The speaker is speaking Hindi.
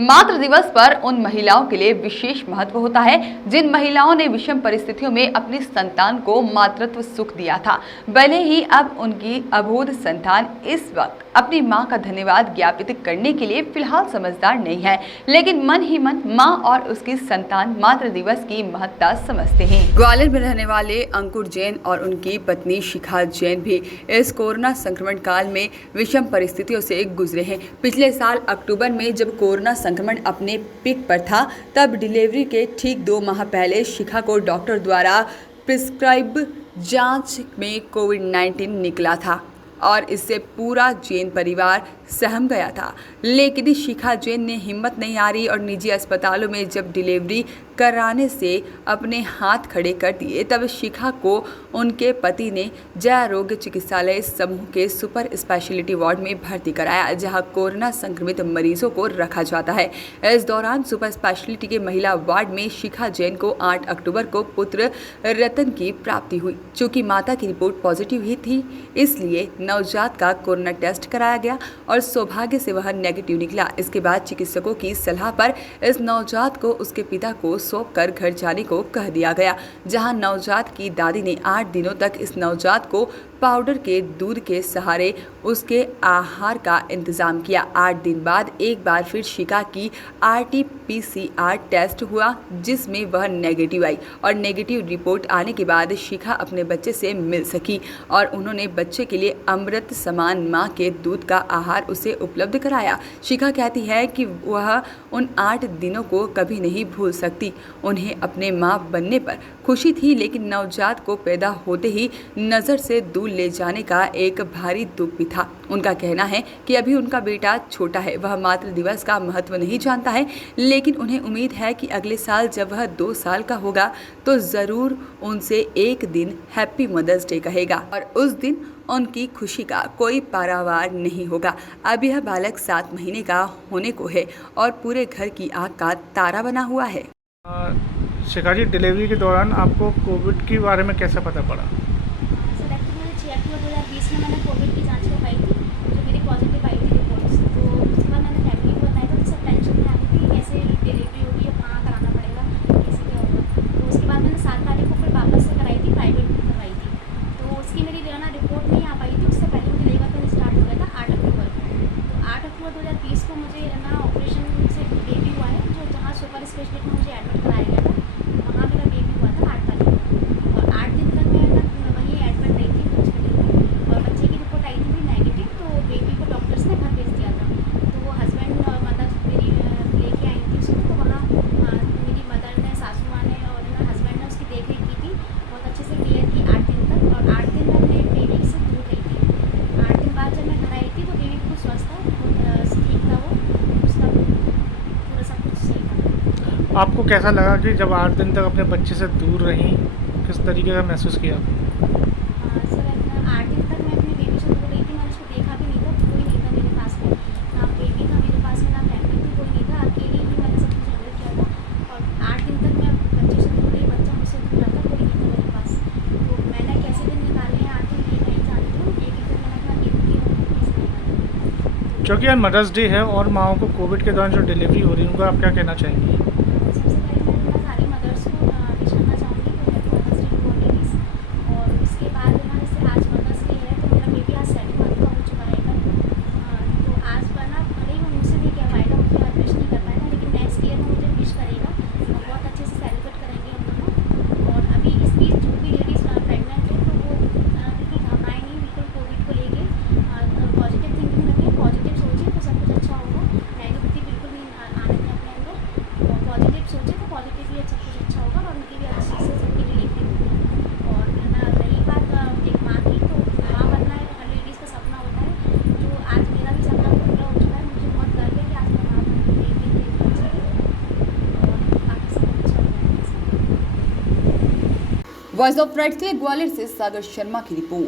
मातृ दिवस पर उन महिलाओं के लिए विशेष महत्व होता है जिन महिलाओं ने विषम परिस्थितियों में अपनी संतान को मातृत्व सुख दिया था। भले ही अब उनकी अबोध संतान इस वक्त अपनी मां का धन्यवाद ज्ञापित करने के लिए फिलहाल समझदार नहीं है, लेकिन मन ही मन मां और उसकी संतान मातृ दिवस की महत्ता समझते हैं। ग्वालियर में रहने वाले अंकुर जैन और उनकी पत्नी शिखा जैन भी इस कोरोना संक्रमण काल में विषम परिस्थितियों से गुजरे हैं। पिछले साल अक्टूबर में जब कोरोना संक्रमण अपने पीक पर था, तब डिलीवरी के ठीक 2 माह पहले शिखा को डॉक्टर द्वारा प्रिस्क्राइब जांच में कोविड-19 निकला था और इससे पूरा जैन परिवार सहम गया था। लेकिन शिखा जैन ने हिम्मत नहीं हारी और निजी अस्पतालों में जब डिलीवरी कराने से अपने हाथ खड़े कर दिए, तब शिखा को उनके पति ने जय आरोग्य चिकित्सालय समूह के सुपर स्पेशलिटी वार्ड में भर्ती कराया, जहां कोरोना संक्रमित मरीजों को रखा जाता है। इस दौरान सुपर स्पेशलिटी के महिला वार्ड में शिखा जैन को 8 अक्टूबर को पुत्र रतन की प्राप्ति हुई। चूंकि माता की रिपोर्ट पॉजिटिव ही थी, इसलिए नवजात का कोरोना टेस्ट कराया गया और सौभाग्य से वह नेगेटिव निकला। इसके बाद चिकित्सकों की सलाह पर इस नवजात को उसके पिता को सौंप कर घर जाने को कह दिया गया, जहां नवजात की दादी ने 8 दिनों तक इस नवजात को पाउडर के दूध के सहारे उसके आहार का इंतजाम किया। 8 दिन बाद एक बार फिर शिखा की RT-PCR टेस्ट हुआ, जिसमें वह नेगेटिव आई और नेगेटिव रिपोर्ट आने के बाद शिखा अपने बच्चे से मिल सकी और उन्होंने बच्चे के लिए अमृत समान मां के दूध का आहार उसे उपलब्ध कराया। शिखा कहती है कि वह उन 8 दिनों को कभी नहीं भूल सकती। उन्हें अपने मां बनने पर खुशी थी, लेकिन नवजात को पैदा होते ही नज़र से दूर ले जाने का एक भारी दुख भी था। उनका कहना है कि अभी उनका बेटा छोटा है, वह मातृ दिवस का महत्व नहीं जानता है, लेकिन उन्हें उम्मीद है कि अगले साल जब वह 2 साल का होगा तो ज़रूर उनसे एक दिन हैप्पी मदर्स डे कहेगा और उस दिन उनकी खुशी का कोई पारावार नहीं होगा। अब यह बालक 7 महीने का होने को है और पूरे घर की आँख का तारा बना हुआ है। शिखा जी, डिलीवरी के दौरान आपको कोविड के बारे में कैसे पता पड़ा? सर एक्चुअली 6 अक्टूबर 2020 में मैंने कोविड की जांच करवाई थी, जो मेरी पॉजिटिव आई थी रिपोर्ट्स। तो उसके बाद मैंने फैमिली को बताया था, तो सब टेंशन में आ रही थी कैसे डिलीवरी होगी, अब कहाँ कराना पड़ेगा, कैसे क्या होगा। तो उसके बाद मैंने 7 तारीख को फिर वापस से कराई थी, प्राइवेट करवाई थी। तो उसकी मेरी रिपोर्ट नहीं आ पाई थी, उससे पहले मुझे लेगा तो स्टार्ट हो गया था 8 अक्टूबर को। तो 8 अक्टूबर 2020 को मुझे ऑपरेशन से बेबी हुआ है, जो जहाँ सुपर स्पेशलिटी में मुझे एडमिट कराया गया था, वहाँ मेरा बेबी हुआ था 8 तारीख को। और 8 दिन तक मैं वहीं एडमिट रही थी हॉस्पिटल में और बच्चे की रिपोर्ट आई थी नेगेटिव, तो बेबी को डॉक्टर्स ने घर भेज दिया था। तो वो हस्बैंड और मदर मेरी लेके आई थी उसको, तो वहाँ मेरी मदर ने, सासू माँ ने और हस्बैंड ने उसकी देख रेख की थी, बहुत अच्छे से केयर की 8 दिन तक। और 8 दिन मैं अपने बेबी से दूर रही थी। 8 दिन बाद जब मैं घर आई थी तो बेबी बिल्कुल स्वस्थ था, बहुत ठीक था, वो उसका पूरा सब कुछ सही था। आपको कैसा लगा कि जब 8 दिन तक अपने बच्चे से दूर रहीं, किस तरीके का महसूस किया? सर 8 दिन तक मैं अपने बेबी से दूर रही थी, मैंने उसको देखा भी नहीं था, कोई नहीं था मेरे पास में, ना बेबी था मेरे पास में, ना फैमिली थी, कोई नहीं था, अकेले ही मैंने सब कुछ हैंडल किया था। और 8 दिन तक मैं बच्चे से दूर रही, बच्चा मुझसे दूर रहा था, कोई नहीं था मेरे पास। तो मैंने कैसे दिन निकाले हैं 8 दिन, ये नहीं जानती हूँ, लेकिन फिर मैंने अपना बेबी की कैसे निकाला। क्योंकि आज मदर्स डे है और माओं को कोविड के दौरान जो डिलीवरी हो रही है, उनको आप क्या कहना चाहेंगी? सबसे पहले मैं सारी मदर्स को विश करना चाहूँगी कि happy mothers day to all ladies. और उसके बाद जैसे आज मदर्स डे है, तो मेरा बेबी आज 7 मंथ का हो चुका है कल। तो आज भले ही वो मुझसे नहीं कह पाएगा, मुझे विश नहीं कर पाएगा, लेकिन नेक्स्ट ईयर में मुझे विश करेगा और बहुत अच्छे से सेलिब्रेट करेंगे हम दोनों। और अभी इस बीच जो भी लेडीज़ प्रेगनेंट है, तो वो बिल्कुल घबराए नहीं, बिल्कुल कोविड को लेके पॉजिटिव थिंकिंग रखें, पॉजिटिव सोचें तो सब कुछ अच्छा होगा। नेगेटिविटी बिल्कुल नहीं आने दें अपने अंदर, और पॉजिटिव सोचें तो पॉजिटिवली सब कुछ अच्छा होगा और उनकी भी अच्छी से सबकी डिलीवरी होगी। और रही बात एक माँ की, तो माँ बनना हर लेडीज़ का सपना होता है, जो आज मेरा भी सपना पूरा हो चुका है। मुझे बहुत गर्व है कि आज मैं माँ बन गई, बेबी देख और बाकी सब अच्छा हो जाएगा। वॉइस ऑफ राइट से ग्वालियर से सागर शर्मा की रिपोर्ट।